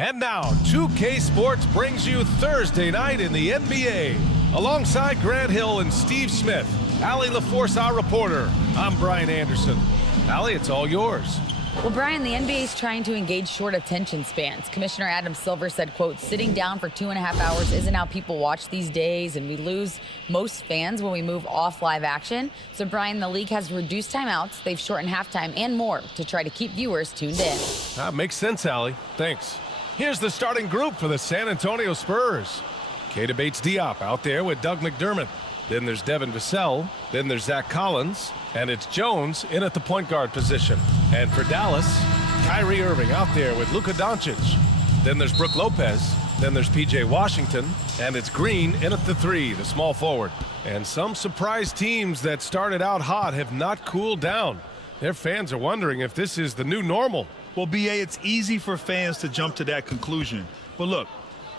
And now, 2K Sports brings you Thursday night in the NBA. Alongside Grant Hill and Steve Smith, Allie LaForce, our reporter. I'm Brian Anderson. Allie, it's all yours. Well, Brian, the NBA is trying to engage short attention spans. Commissioner Adam Silver said, quote, sitting down for 2.5 hours isn't how people watch these days, and we lose most fans when we move off live action. So, Brian, the league has reduced timeouts, they've shortened halftime, and more to try to keep viewers tuned in. That makes sense, Allie. Thanks. Here's the starting group for the San Antonio Spurs. Keita Bates-Diop out there with Doug McDermott. Then there's Devin Vassell. Then there's Zach Collins. And it's Jones in at the point guard position. And for Dallas, Kyrie Irving out there with Luka Doncic. Then there's Brook Lopez. Then there's P.J. Washington. And it's Green in at the three, the small forward. And some surprise teams that started out hot have not cooled down. Their fans are wondering if this is the new normal. Well, B.A., it's easy for fans to jump to that conclusion. But look,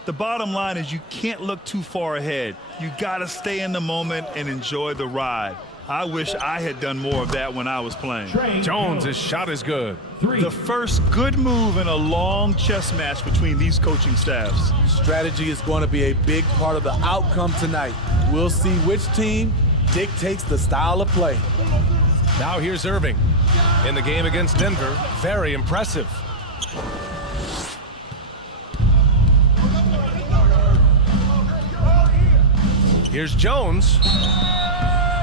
the bottom line is you can't look too far ahead. You got to stay in the moment and enjoy the ride. I wish I had done more of that when I was playing. Jones' shot is good. The first good move in a long chess match between these coaching staffs. Strategy is going to be a big part of the outcome tonight. We'll see which team dictates the style of play. Now here's Irving. In the game against Denver, very impressive. Here's Jones.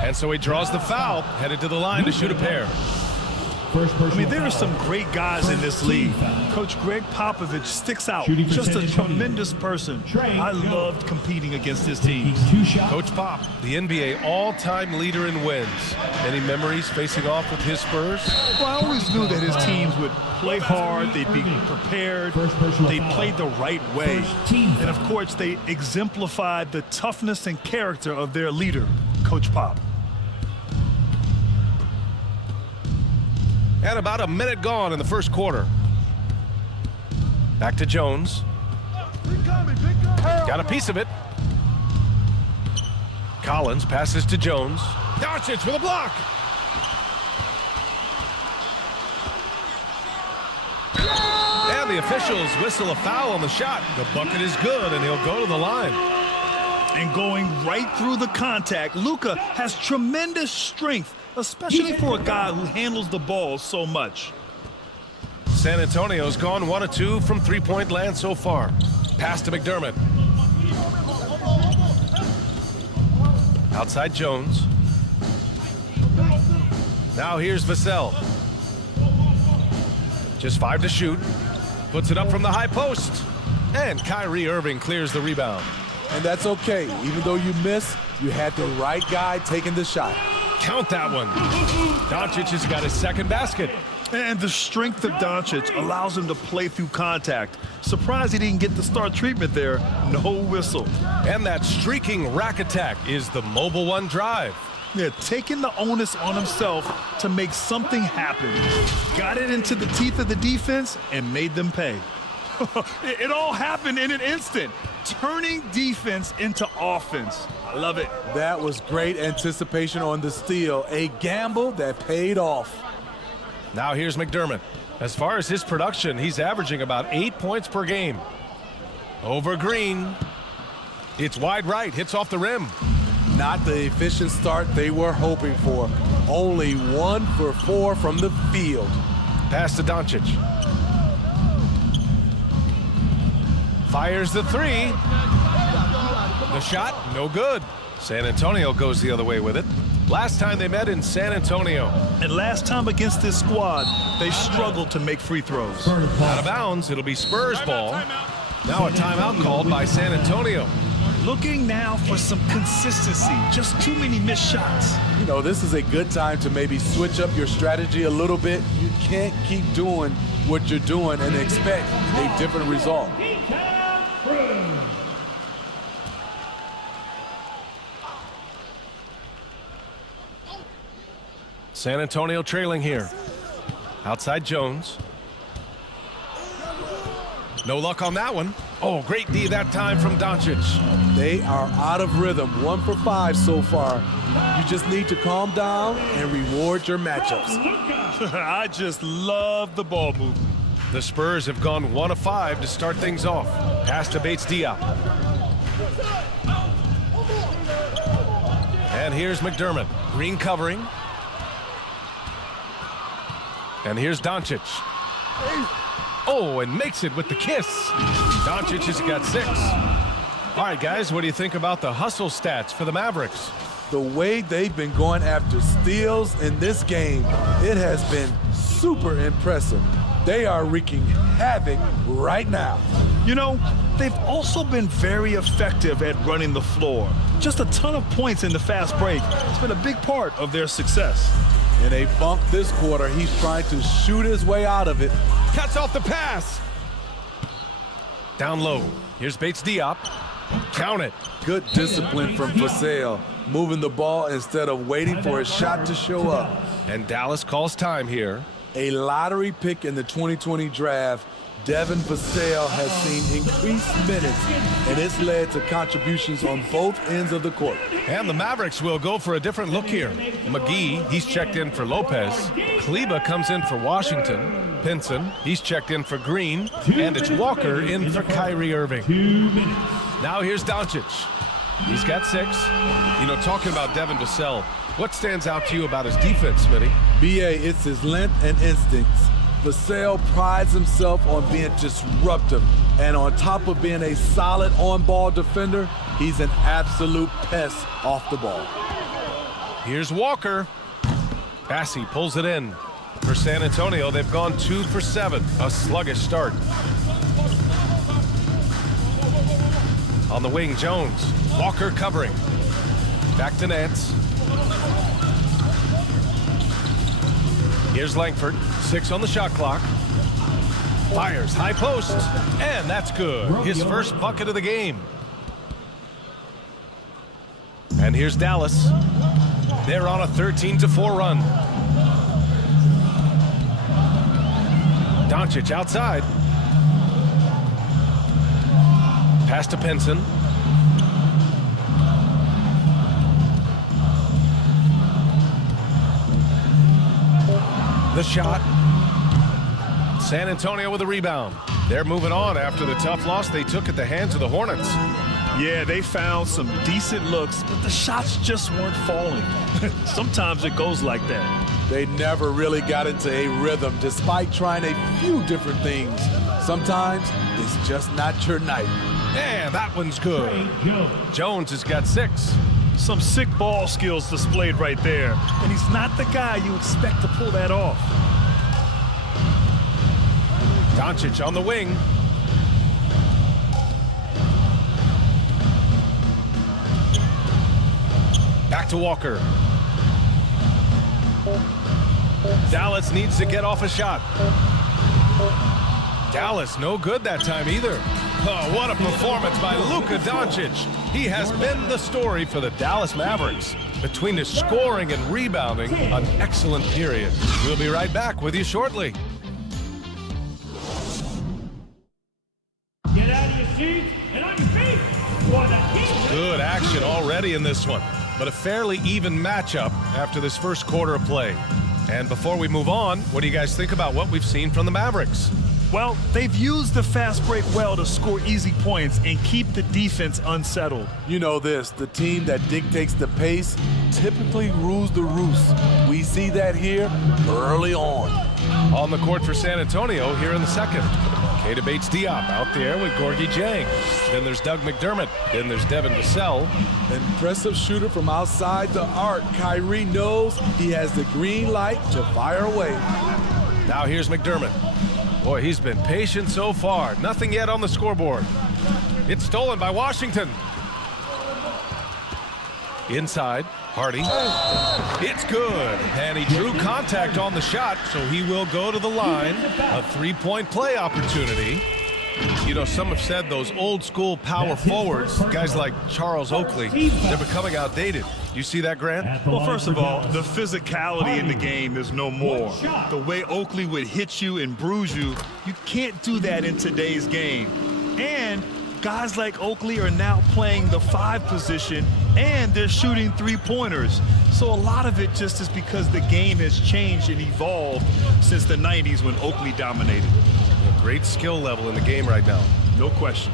And so he draws the foul, headed to the line to shoot a pair. I mean, there are some great guys in this league. Coach Greg Popovich sticks out. Just a tremendous person. I loved competing against his team. Coach Pop, the NBA all-time leader in wins. Any memories facing off with his Spurs? Well, I always knew that his teams would play hard, they'd be prepared, they played the right way. And, of course, they exemplified the toughness and character of their leader, Coach Pop. And about a minute gone in the first quarter. Back to Jones. Got a piece of it. Collins passes to Jones. Doncic with a block. And the officials whistle a foul on the shot. The bucket is good, and he'll go to the line. And going right through the contact, Luka has tremendous strength, especially for a guy who handles the ball so much. San Antonio's gone 1 of 2 from three-point land so far. Pass to McDermott. Outside Jones. Now here's Vassell. Just 5 to shoot. Puts it up from the high post. And Kyrie Irving clears the rebound. And that's okay. Even though you miss, you had the right guy taking the shot. Count that one. Doncic has got his second basket. And the strength of Doncic allows him to play through contact. Surprised he didn't get the star treatment there. No whistle. And that streaking rack attack is the Mobile One drive. Yeah, taking the onus on himself to make something happen. Got it into the teeth of the defense and made them pay. It all happened in an instant. Turning defense into offense. I love it. That was great anticipation on the steal. A gamble that paid off. Now here's McDermott. As far as his production, he's averaging about 8 points per game. Over Green. It's wide right, hits off the rim. Not the efficient start they were hoping for. Only 1 for 4 from the field. Pass to Doncic. Fires the three. The shot, no good. San Antonio goes the other way with it. Last time they met in San Antonio. And last time against this squad, they struggled to make free throws. Out of bounds, it'll be Spurs ball. Now a timeout called by San Antonio. Looking now for some consistency. Just too many missed shots. You know, this is a good time to maybe switch up your strategy a little bit. You can't keep doing what you're doing and expect a different result. San Antonio trailing here. Outside Jones. No luck on that one. Oh, great D that time from Doncic. They are out of rhythm. 1 for 5 so far. You just need to calm down and reward your matchups. I just love the ball movement. The Spurs have gone 1 of 5 to start things off. Pass to Bates-Diop. And here's McDermott. Green covering. And here's Doncic. Oh, and makes it with the kiss. Doncic has got 6. All right, guys, what do you think about the hustle stats for the Mavericks? The way they've been going after steals in this game, it has been super impressive. They are wreaking havoc right now. You know, they've also been very effective at running the floor. Just a ton of points in the fast break. It's been a big part of their success. In a funk this quarter, he's trying to shoot his way out of it. Cuts off the pass. Down low. Here's Bates-Diop. Count it. Good discipline from Vassell, moving the ball instead of waiting for a shot to show up. And Dallas calls time here. A lottery pick in the 2020 draft, Devin Vassell has seen increased minutes, and it's led to contributions on both ends of the court. And the Mavericks will go for a different look here. McGee, he's checked in for Lopez. Kleba comes in for Washington. Pinson, he's checked in for Green. And it's Walker in for Kyrie Irving. Now here's Doncic. He's got 6. You know, talking about Devin Vassell, what stands out to you about his defense, Smitty? B.A., it's his length and instincts. Vassell prides himself on being disruptive, and on top of being a solid on-ball defender, he's an absolute pest off the ball. Here's Walker. Bassey pulls it in. For San Antonio, they've gone 2 for 7, a sluggish start. On the wing, Jones. Walker covering. Back to Nance. Here's Langford. 6 on the shot clock. Fires high post. And that's good. His first bucket of the game. And here's Dallas. They're on a 13-4 run. Doncic outside. Pass to Pinson. The shot. San Antonio with a rebound. They're moving on after the tough loss they took at the hands of the Hornets. Yeah, they found some decent looks, but the shots just weren't falling. Sometimes it goes like that. They never really got into a rhythm despite trying a few different things. Sometimes it's just not your night. And that one's good. Jones has got 6. Some sick ball skills displayed right there. And he's not the guy you expect to pull that off. Doncic on the wing. Back to Walker. Dallas needs to get off a shot. Dallas no good that time either. Oh, what a performance by Luka Doncic. He has been the story for the Dallas Mavericks. Between his scoring and rebounding, an excellent period. We'll be right back with you shortly. Get out of your seats and on your feet for the Heat. Good action already in this one, but a fairly even matchup after this first quarter of play. And before we move on, what do you guys think about what we've seen from the Mavericks? Well, they've used the fast break well to score easy points and keep the defense unsettled. You know this, the team that dictates the pace typically rules the roost. We see that here early on. On the court for San Antonio here in the second. Keita Bates-Diop out there with Gorgui Dieng. Then there's Doug McDermott. Then there's Devin Vassell. Impressive shooter from outside the arc. Kyrie knows he has the green light to fire away. Now here's McDermott. Boy, he's been patient so far. Nothing yet on the scoreboard. It's stolen by Washington. Inside, Hardy. It's good. And he drew contact on the shot, so he will go to the line. A three-point play opportunity. You know, some have said those old school power forwards, guys like Charles Oakley, they're becoming outdated. You see that, Grant? Well, first of all, the physicality in the game is no more. The way Oakley would hit you and bruise you, you can't do that in today's game. And guys like Oakley are now playing the 5 position, and they're shooting 3-pointers. So a lot of it just is because the game has changed and evolved since the 90s when Oakley dominated. Great skill level in the game right now. No question.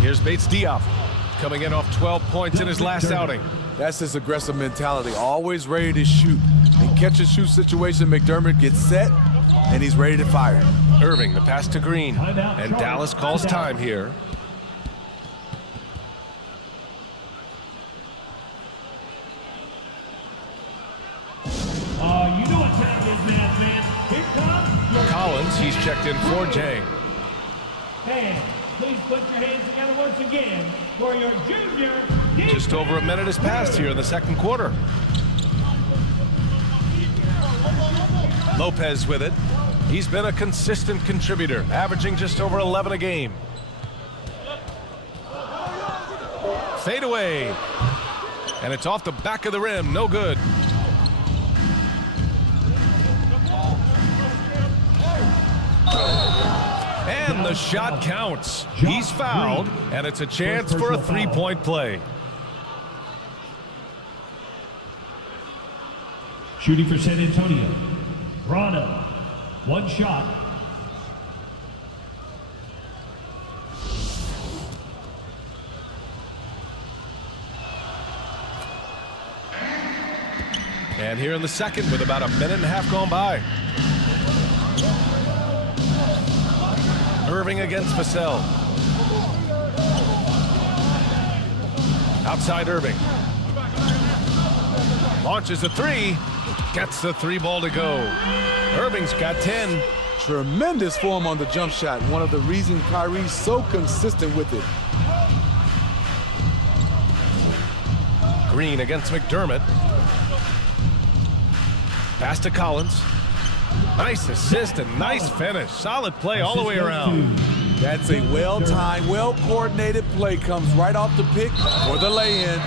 Here's Bates Diop, coming in off 12 points in his last outing. That's his aggressive mentality, always ready to shoot. In catch-and-shoot situation, McDermott gets set, and he's ready to fire. Irving, the pass to Green, and Dallas calls time here. You know what time it is, man. Here comes your Collins, he's checked in for Jang. fans. Please put your hands together once again for your junior. Just over a minute has passed here in the second quarter. Lopez with it. He's been a consistent contributor, averaging just over 11 a game. Fade away. And it's off the back of the rim, no good. And the shot counts. He's fouled, and it's a chance for a three-point play. Shooting for San Antonio. Toronto. One shot. And here in the second with about a minute and a half gone by. Irving against Vassell. Outside Irving. Launches a three. Gets the three ball to go. Irving's got 10. Tremendous form on the jump shot. One of the reasons Kyrie's so consistent with it. Green against McDermott. Pass to Collins. Nice assist and nice finish. Solid play all the way around. That's a well-timed, well-coordinated play. Comes right off the pick or the lay-in.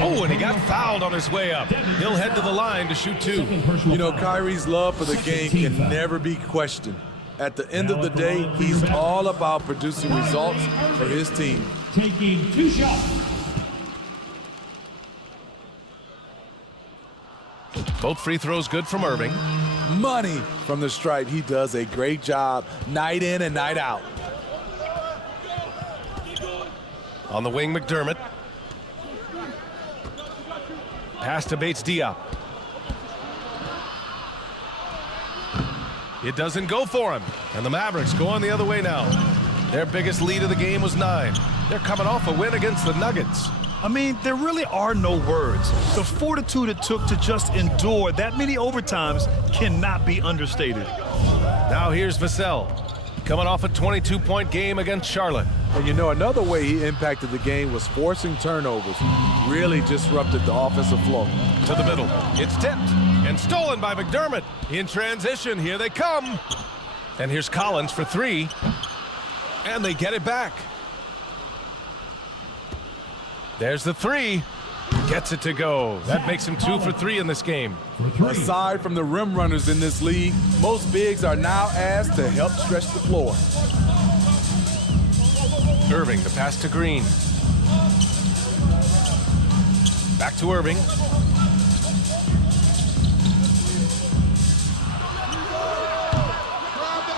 Oh, and he got fouled on his way up. He'll head to the line to shoot two. You know, Kyrie's love for the game can never be questioned. At the end of the day, he's all about producing results for his team. Taking two shots. Both free throws good from Irving. Money from the stripe. He does a great job night in and night out. On the wing, McDermott. Pass to Bates Diop. It doesn't go for him. And the Mavericks going the other way now. Their biggest lead of the game was 9. They're coming off a win against the Nuggets. I mean, there really are no words. The fortitude it took to just endure that many overtimes cannot be understated. Now here's Vassell, coming off a 22-point game against Charlotte. And you know, another way he impacted the game was forcing turnovers. Really disrupted the offensive flow. To the middle. It's tipped and stolen by McDermott. In transition, here they come. And here's Collins for 3. And they get it back. There's the 3. Gets it to go. That makes him 2 for 3 in this game. Aside from the rim runners in this league, most bigs are now asked to help stretch the floor. Irving, the pass to Green. Back to Irving.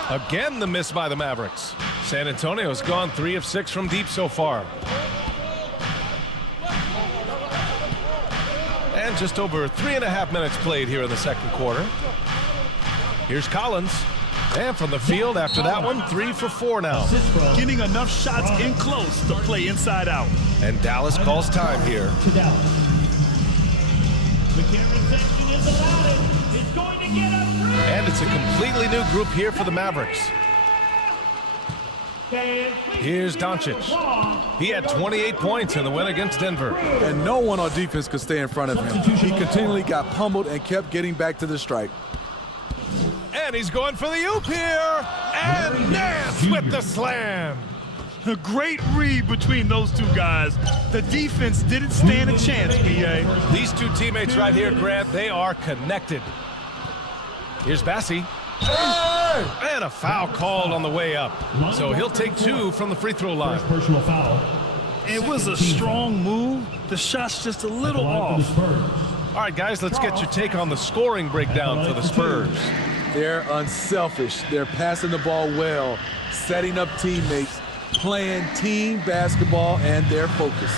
Again, the miss by the Mavericks. San Antonio's gone 3 of 6 from deep so far. And just over 3.5 minutes played here in the second quarter. Here's Collins. And from the field after that one, 3 for 4 now. Getting enough shots in close to play inside out. And Dallas calls time here. To Dallas. The camera section is allowed. It's going to get a three. And it's a completely new group here for the Mavericks. Here's Doncic. He had 28 points in the win against Denver. And no one on defense could stay in front of him. He continually got pummeled and kept getting back to the stripe. And he's going for the oop here. And Nance with the slam. A great read between those two guys. The defense didn't stand a chance, B.A. These two teammates right here, Grant, they are connected. Here's Bassie. And a foul called on the way up. So he'll take 2 from the free throw line. First personal foul. It was a strong move. The shot's just a little off. All right, guys, let's get your take on the scoring breakdown for the Spurs. They're unselfish. They're passing the ball well, setting up teammates, playing team basketball, and their focus.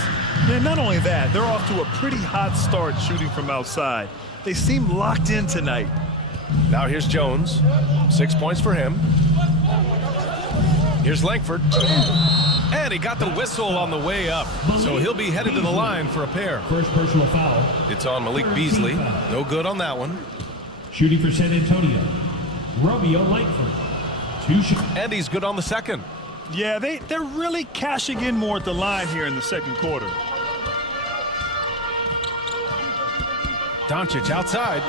And not only that, they're off to a pretty hot start shooting from outside. They seem locked in tonight. Now here's Jones. 6 points for him. Here's Langford. And he got the whistle on the way up. So he'll be headed to the line for a pair. First personal foul. It's on Malik Beasley. No good on that one. Shooting for San Antonio, Romeo Langford. 2 shots. And he's good on the second. Yeah, they're really cashing in more at the line here in the second quarter. Doncic outside.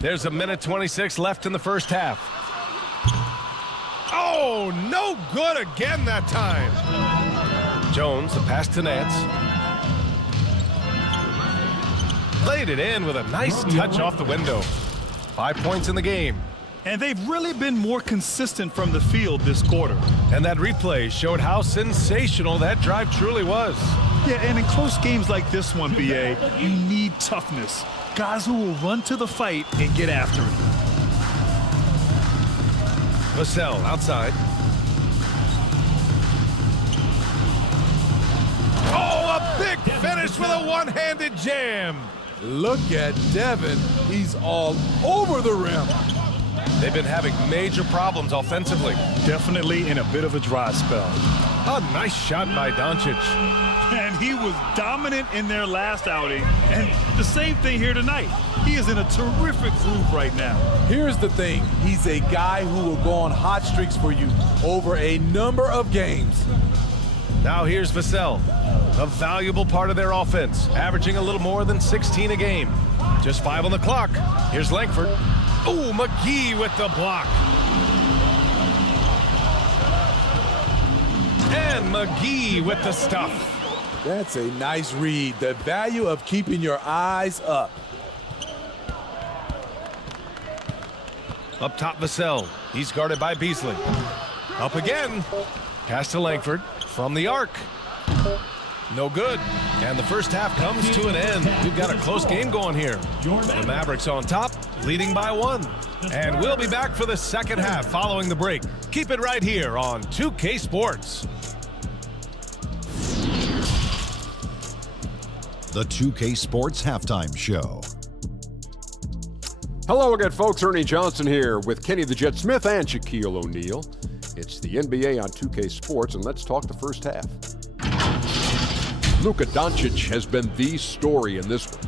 There's a minute 26 left in the first half. Oh, no good again that time. Jones, the pass to Nance. Laid it in with a nice touch off the window. 5 points in the game. And they've really been more consistent from the field this quarter. And that replay showed how sensational that drive truly was. Yeah, and in close games like this one, BA, you need toughness. Guys who will run to the fight and get after it. Vassell outside. Oh, a big finish with a one-handed jam. Look at Devin. He's all over the rim. They've been having major problems offensively. Definitely in a bit of a dry spell. A nice shot by Doncic. And he was dominant in their last outing. And the same thing here tonight. He is in a terrific groove right now. Here's the thing. He's a guy who will go on hot streaks for you over a number of games. Now here's Vassell, a valuable part of their offense, averaging a little more than 16 a game. Just 5 on the clock. Here's Langford. Oh, McGee with the block. And McGee with the stuff. That's a nice read. The value of keeping your eyes up. Up top, Vassell. He's guarded by Beasley. Up again. Pass to Langford from the arc. No good. And the first half comes to an end. We've got a close game going here. The Mavericks on top, leading by 1. And we'll be back for the second half following the break. Keep it right here on 2K Sports. The 2K Sports Halftime Show. Hello again, folks. Ernie Johnson here with Kenny the Jet Smith and Shaquille O'Neal. It's the NBA on 2K Sports, and let's talk the first half. Luka Doncic has been the story in this one.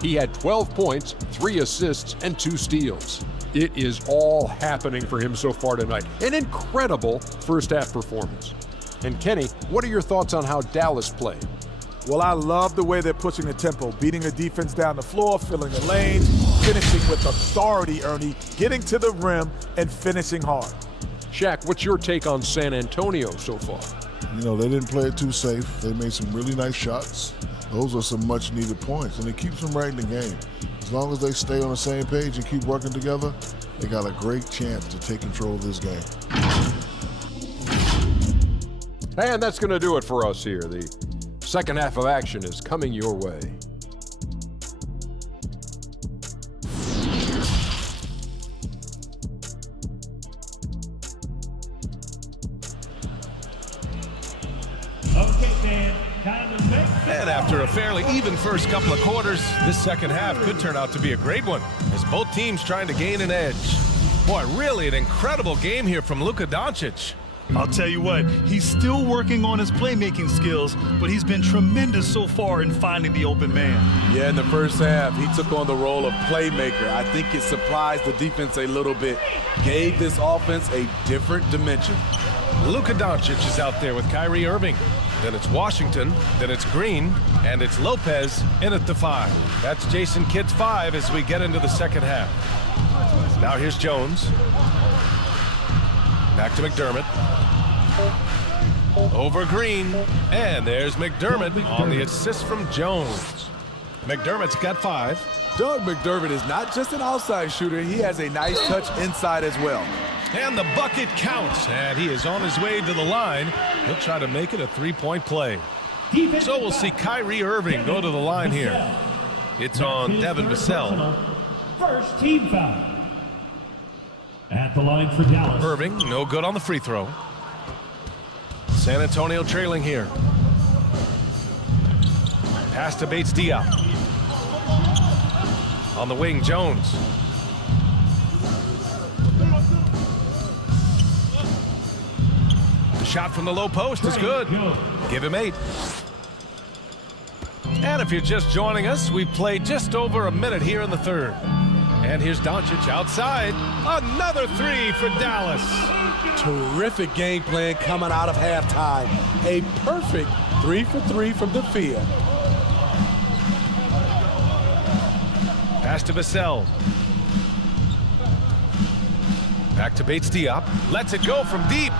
He had 12 points, 3 assists, and 2 steals. It is all happening for him so far tonight. An incredible first half performance. And Kenny, what are your thoughts on how Dallas played? Well, I love the way they're pushing the tempo, beating the defense down the floor, filling the lanes, finishing with authority, Ernie, getting to the rim and finishing hard. Shaq, what's your take on San Antonio so far? You know, they didn't play it too safe. They made some really nice shots. Those are some much-needed points, and it keeps them right in the game. As long as they stay on the same page and keep working together, they got a great chance to take control of this game. And that's going to do it for us here. The second half of action is coming your way. Okay, fans, time to make. And after a fairly even first couple of quarters, this second half could turn out to be a great one, as both teams trying to gain an edge. Boy, really an incredible game here from Luka Doncic. I'll tell you what, he's still working on his playmaking skills, but he's been tremendous so far in finding the open man. Yeah, in the first half, he took on the role of playmaker. I think it surprised the defense a little bit, gave this offense a different dimension. Luka Doncic is out there with Kyrie Irving. Then it's Washington, then it's Green, and it's Lopez in at the 5. That's Jason Kidd's 5 as we get into the second half. Now here's Jones. Back to McDermott. Over Green, and there's McDermott on the assist from Jones. McDermott's got 5. Doug McDermott is not just an outside shooter. He has a nice touch inside as well. And the bucket counts, and he is on his way to the line. He'll try to make it a 3-point play. So we'll see Kyrie Irving go to the line here. It's on His Devin third Vassell. personal, first team foul. At the line for Dallas. Irving, no good on the free throw. San Antonio trailing here. Pass to Bates Diop. On the wing, Jones. The shot from the low post is good. Give him 8. And if you're just joining us, we've played just over a minute here in the third. And here's Doncic outside. Another 3 for Dallas. Terrific game plan coming out of halftime. A perfect 3 for 3 from the field. Pass to Vassell. Back to Bates Diop. Lets it go from deep.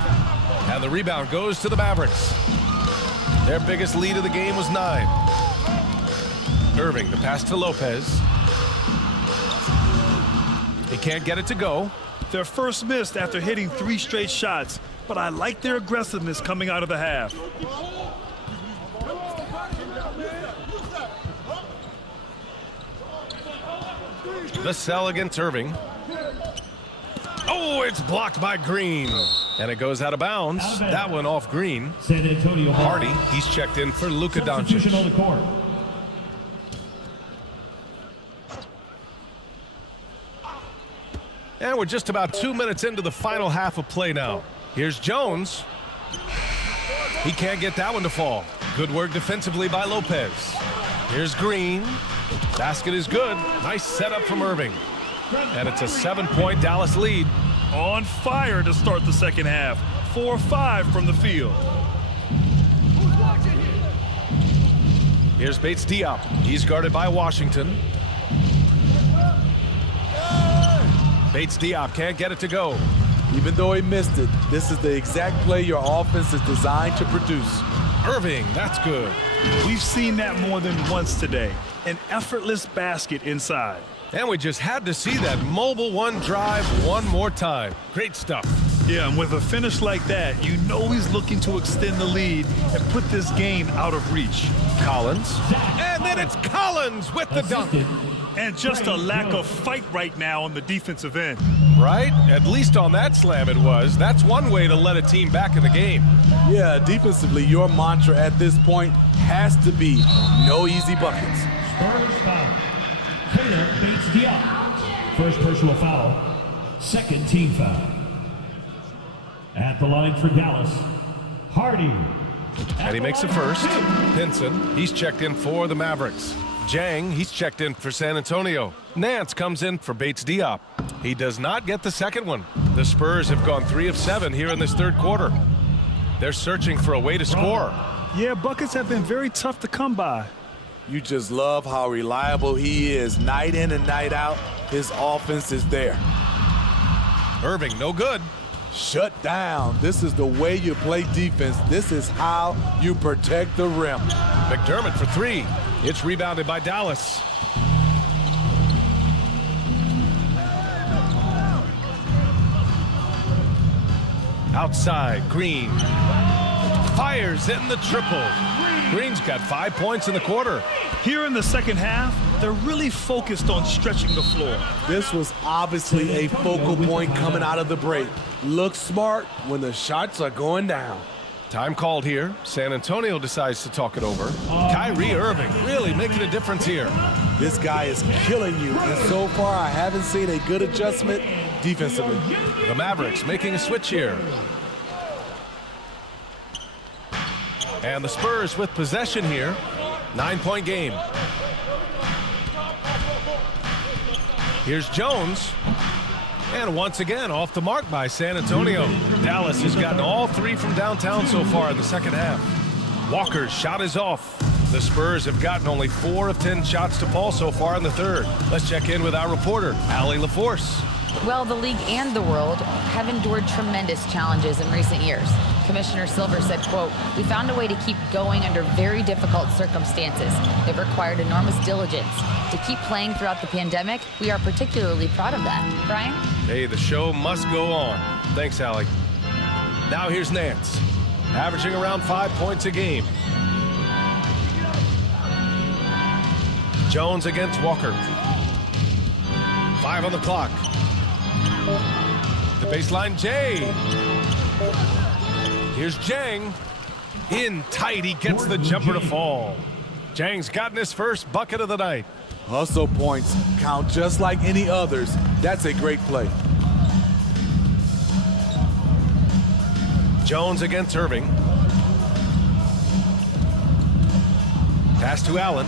And the rebound goes to the Mavericks. Their biggest lead of the game was 9. Irving, the pass to Lopez. He can't get it to go. Their first missed after hitting 3 straight shots, but I like their aggressiveness coming out of the half. Vassell against Irving. Oh, it's blocked by Green. And it goes out of bounds. That one off Green. San Antonio Hardy, he's checked in for Luka Substitution on Doncic. the court. And we're just about 2 minutes into the final half of play now. Here's Jones. He can't get that one to fall. Good work defensively by Lopez. Here's Green. Basket is good. Nice setup from Irving. And it's a 7-point Dallas lead. On fire to start the second half. 4-5 from the field. Here's Bates Diop. He's guarded by Washington. Bates Diop can't get it to go. Even though he missed it, this is the exact play your offense is designed to produce. Irving, that's good. We've seen that more than once today. An effortless basket inside. And we just had to see that mobile one drive one more time. Great stuff. Yeah, and with a finish like that, you know he's looking to extend the lead and put this game out of reach. Collins. And then it's Collins with the dunk. And just a lack of fight right now on the defensive end. Right? At least on that slam it was. That's one way to let a team back in the game. Yeah, defensively, your mantra at this point has to be no easy buckets. Spurs foul. Taylor Bates Diop. First personal foul. Second team foul. At the line for Dallas, Hardy. And he makes the first. Pinson, he's checked in for the Mavericks. Jang, he's checked in for San Antonio. Nance comes in for Bates Diop. He does not get the second one. The Spurs have gone 3 of 7 here in this third quarter. They're searching for a way to score. Yeah, buckets have been very tough to come by. You just love how reliable he is night in and night out. His offense is there. Irving, no good. Shut down. This is the way you play defense. This is how you protect the rim. McDermott for 3. It's rebounded by Dallas. Outside, Green. Fires in the triple. Green's got 5 points in the quarter. Here in the second half, they're really focused on stretching the floor. This was obviously a focal point coming out of the break. Look smart when the shots are going down. Time called here. San Antonio decides to talk it over. Kyrie Irving really making a difference here. This guy is killing you, and so far I haven't seen a good adjustment defensively. The Mavericks making a switch here. And the Spurs with possession here. 9-point game. Here's Jones. And once again, off the mark by San Antonio. Dallas has gotten all 3 from downtown so far in the second half. Walker's shot is off. The Spurs have gotten only 4 of 10 shots to fall so far in the third. Let's check in with our reporter, Allie LaForce. Well, the league and the world have endured tremendous challenges in recent years. Commissioner Silver said, quote, "We found a way to keep going under very difficult circumstances. It required enormous diligence. To keep playing throughout the pandemic, we are particularly proud of that." Brian? Hey, the show must go on. Thanks, Allie. Now here's Nance, averaging around 5 points a game. Jones against Walker. 5 on the clock. The baseline, Jay. Here's Jang. In tight, he gets the jumper to fall. Jang's gotten his first bucket of the night. Hustle points count just like any others. That's a great play. Jones against Irving. Pass to Allen.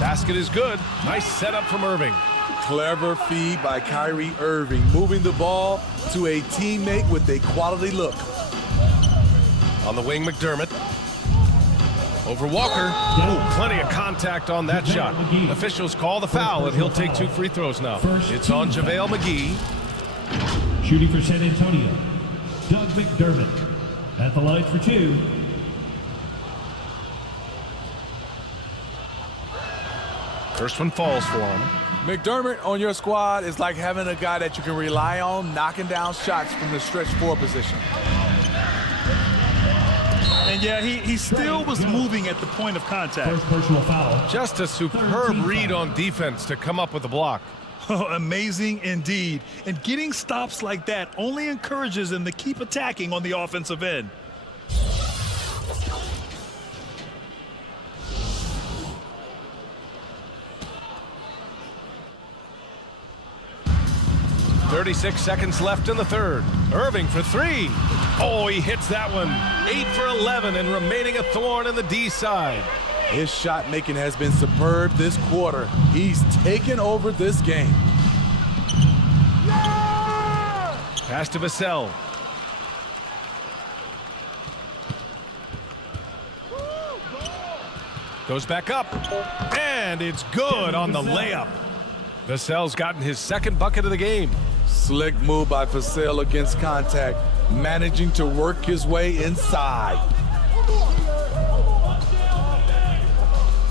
Basket is good. Nice setup from Irving. Clever feed by Kyrie Irving, moving the ball to a teammate with a quality look. On the wing, McDermott. Over Walker. Oh, plenty of contact on that shot. Officials call the foul, and he'll take 2 free throws now. It's on JaVale McGee. Shooting for San Antonio, Doug McDermott. At the line for 2. First one falls for him. McDermott on your squad is like having a guy that you can rely on knocking down shots from the stretch 4 position. And yeah, he still was moving at the point of contact. First personal foul. Just a superb read on defense to come up with the block. Amazing indeed. And getting stops like that only encourages him to keep attacking on the offensive end. .36 seconds left in the third. Irving for 3. Oh, he hits that one. 8 for 11 and remaining a thorn in the D side. His shot making has been superb this quarter. He's taken over this game. Pass to Vassell. Goes back up. And it's good on the layup. Vassell's gotten his second bucket of the game. Slick move by Vassell against contact, managing to work his way inside.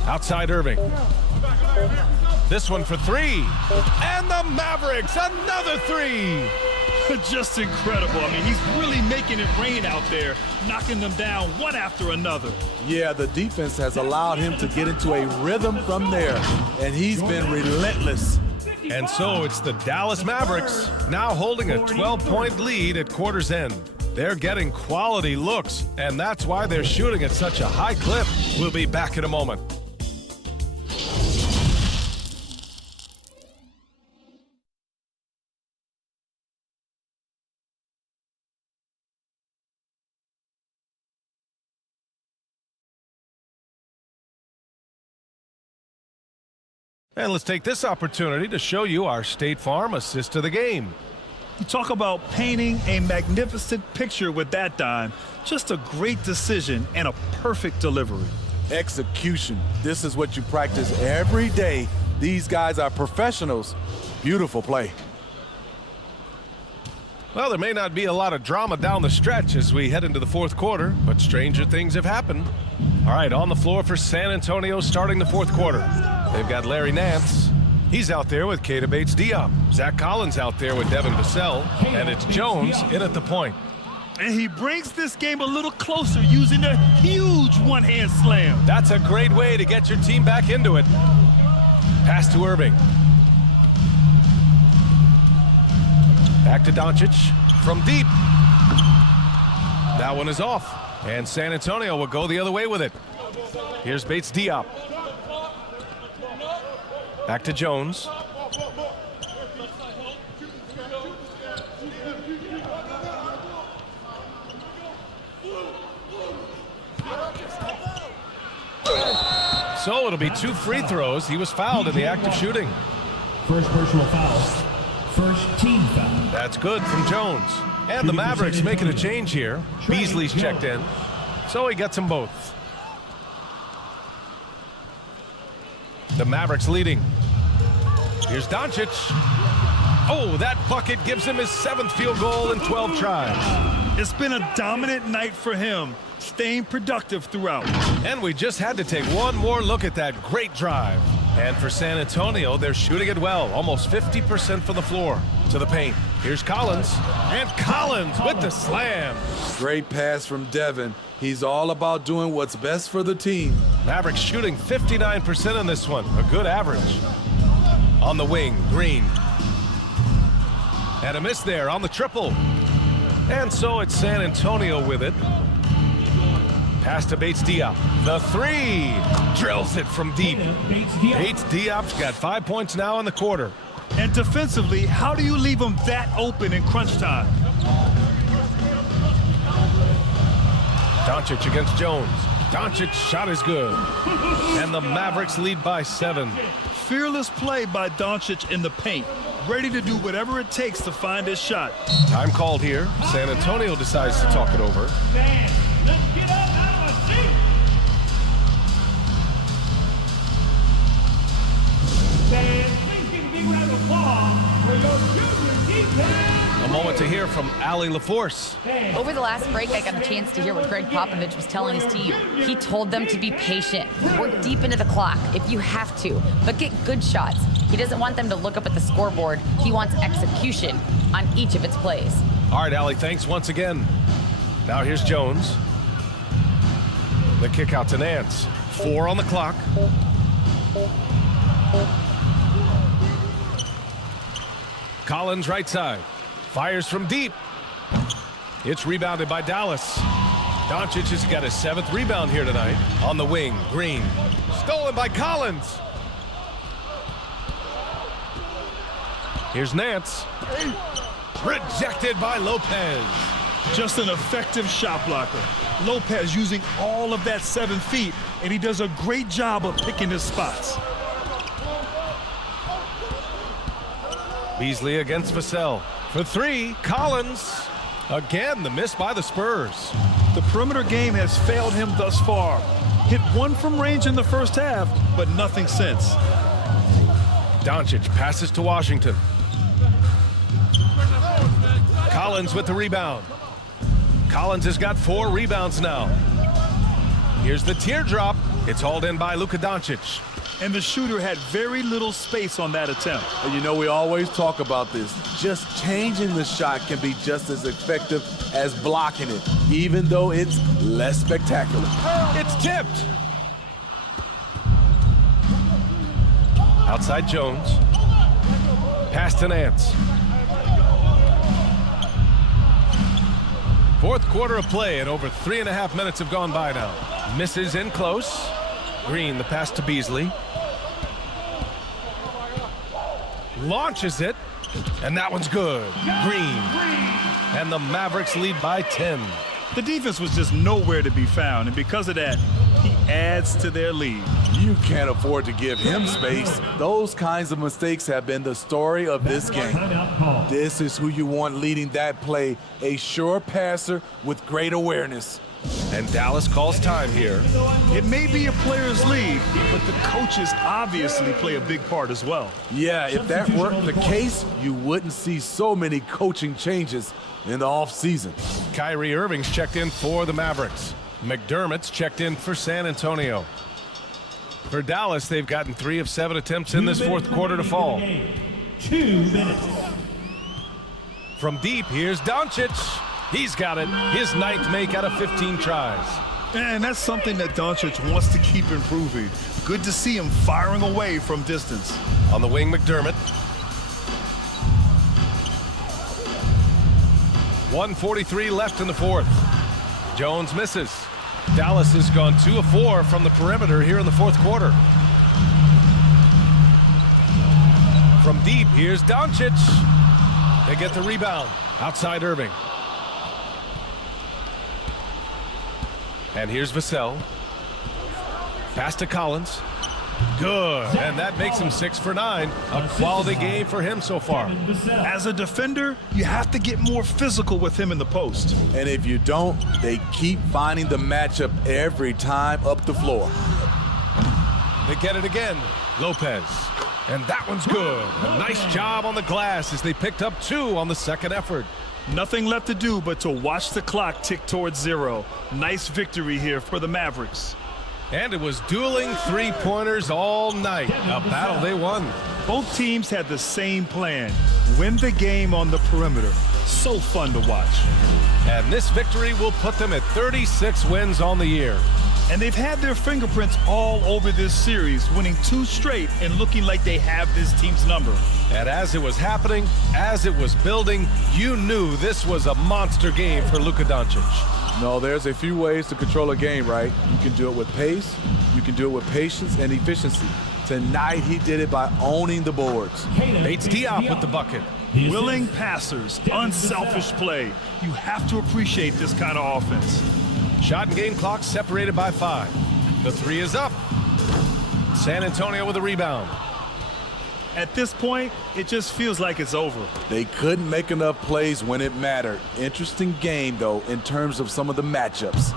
Outside Irving. This one for 3. And the Mavericks, another 3. Just incredible. I mean, he's really making it rain out there, knocking them down one after another. Yeah, the defense has allowed him to get into a rhythm from there, and he's been relentless. And so it's the Dallas Mavericks now holding a 12-point lead at quarter's end. They're getting quality looks, and that's why they're shooting at such a high clip. We'll be back in a moment. And let's take this opportunity to show you our State Farm assist of the game. You talk about painting a magnificent picture with that dime. Just a great decision and a perfect delivery. Execution. This is what you practice every day. These guys are professionals. Beautiful play. Well, there may not be a lot of drama down the stretch as we head into the fourth quarter, but stranger things have happened. All right, on the floor for San Antonio starting the fourth quarter. They've got Larry Nance. He's out there with Keita Bates-Diop. Zach Collins out there with Devin Vassell. And it's Jones in at the point. And he brings this game a little closer using a huge one-hand slam. That's a great way to get your team back into it. Pass to Irving. Back to Doncic from deep. That one is off. And San Antonio will go the other way with it. Here's Bates-Diop. Back to Jones. So it'll be 2 free throws. He was fouled in the act of shooting. First personal foul. First team foul. That's good from Jones. And the Mavericks making a change here. Beasley's checked in. So he gets them both. The Mavericks leading. Here's Doncic. Oh, that bucket gives him his 7th field goal in 12 tries. It's been a dominant night for him, staying productive throughout. And we just had to take one more look at that great drive. And for San Antonio, they're shooting it well, almost 50% from the floor to the paint. Here's Collins, and Collins with the slam. Great pass from Devin. He's all about doing what's best for the team. Mavericks shooting 59% in this one, a good average. On the wing, Green. And a miss there on the triple. And so it's San Antonio with it. Pass to Bates Diop. The three. Drills it from deep. Bates Diop's got 5 points now in the quarter. And defensively, how do you leave them that open in crunch time? Doncic against Jones. Doncic's shot is good. And the Mavericks lead by 7. Fearless play by Doncic in the paint. Ready to do whatever it takes to find his shot. Time called here. San Antonio decides to talk it over. Fans, let's get up out of our seat. Fans, please give a big round of applause for your junior defense. A moment to hear from Allie LaForce. Over the last break, I got a chance to hear what Greg Popovich was telling his team. He told them to be patient, work deep into the clock if you have to, but get good shots. He doesn't want them to look up at the scoreboard. He wants execution on each of its plays. All right, Allie, thanks once again. Now here's Jones. The kick out to Nance. 4 on the clock. Collins right side. Fires from deep. It's rebounded by Dallas. Doncic has got his 7th rebound here tonight. On the wing, Green. Stolen by Collins. Here's Nance. Rejected by Lopez. Just an effective shot blocker. Lopez using all of that 7 feet, and he does a great job of picking his spots. Beasley against Vassell. For 3, Collins. Again, the miss by the Spurs. The perimeter game has failed him thus far. Hit 1 from range in the first half, but nothing since. Doncic passes to Washington. Collins with the rebound. Collins has got 4 rebounds now. Here's the teardrop. It's hauled in by Luka Doncic. And the shooter had very little space on that attempt. And you know, we always talk about this. Just changing the shot can be just as effective as blocking it, even though it's less spectacular. It's tipped. Outside Jones. Pass to Nance. 4th quarter of play, and over 3.5 minutes have gone by now. Misses in close. Green, the pass to Beasley. Launches it, and that one's good. Green. And the Mavericks lead by 10. The defense was just nowhere to be found, and because of that, he adds to their lead. You can't afford to give him space. Those kinds of mistakes have been the story of this game. This is who you want leading that play, a sure passer with great awareness. And Dallas calls time here. It may be a player's league, but the coaches obviously play a big part as well. Yeah, if that weren't the case, you wouldn't see so many coaching changes in the offseason. Kyrie Irving's checked in for the Mavericks. McDermott's checked in for San Antonio. For Dallas, they've gotten 3 of 7 attempts in this 4th quarter to fall. 2 minutes. From deep, here's Doncic. He's got it. His 9th make out of 15 tries. And that's something that Doncic wants to keep improving. Good to see him firing away from distance. On the wing, McDermott. 1:43 left in the 4th. Jones misses. Dallas has gone 2 of 4 from the perimeter here in the 4th quarter. From deep, here's Doncic. They get the rebound. Outside Irving. And here's Vassell. Pass to Collins. Good. And that makes him 6 for 9. A quality game for him so far. As a defender, you have to get more physical with him in the post. And if you don't, they keep finding the matchup every time up the floor. They get it again. Lopez. And that one's good. A nice job on the glass as they picked up 2 on the 2nd effort. Nothing left to do but to watch the clock tick towards 0. Nice victory here for the Mavericks. And it was dueling 3-pointers all night. A battle they won. Both teams had the same plan. Win the game on the perimeter. So fun to watch. And this victory will put them at 36 wins on the year. And they've had their fingerprints all over this series, winning 2 straight and looking like they have this team's number. And as it was happening, as it was building, you knew this was a monster game for Luka Doncic. No, there's a few ways to control a game, right? You can do it with pace, you can do it with patience and efficiency. Tonight, he did it by owning the boards. Bates Diop with the bucket. Willing passers, unselfish play. You have to appreciate this kind of offense. Shot and game clock separated by 5. The 3 is up. San Antonio with a rebound. At this point, it just feels like it's over. They couldn't make enough plays when it mattered. Interesting game, though, in terms of some of the matchups.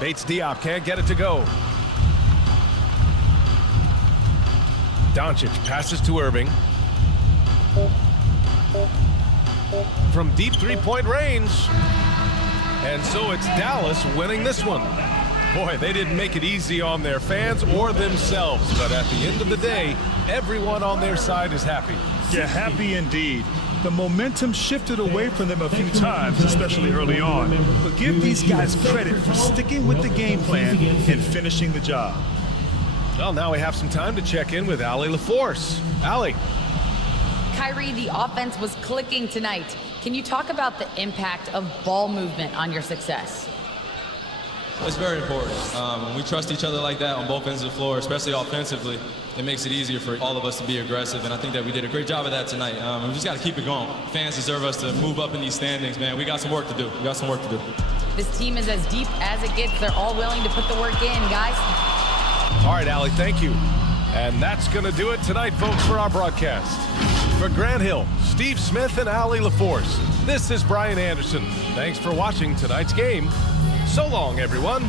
Bates Diop can't get it to go. Doncic passes to Irving. From deep three-point range. And so it's Dallas winning this one. Boy, they didn't make it easy on their fans or themselves, but at the end of the day, everyone on their side is happy. Yeah, happy indeed. The momentum shifted away from them a few times, especially early on. But give these guys credit for sticking with the game plan and finishing the job. Well, now we have some time to check in with Allie LaForce. Allie. Kyrie, the offense was clicking tonight. Can you talk about the impact of ball movement on your success? It's very important. When we trust each other like that on both ends of the floor, especially offensively, it makes it easier for all of us to be aggressive, and I think that we did a great job of that tonight. We just got to keep it going. Fans deserve us to move up in these standings, man. We got some work to do. This team is as deep as it gets. They're all willing to put the work in, guys. All right, Allie, thank you. And that's going to do it tonight, folks, for our broadcast. For Grant Hill, Steve Smith, and Allie LaForce, this is Brian Anderson. Thanks for watching tonight's game. So long, everyone.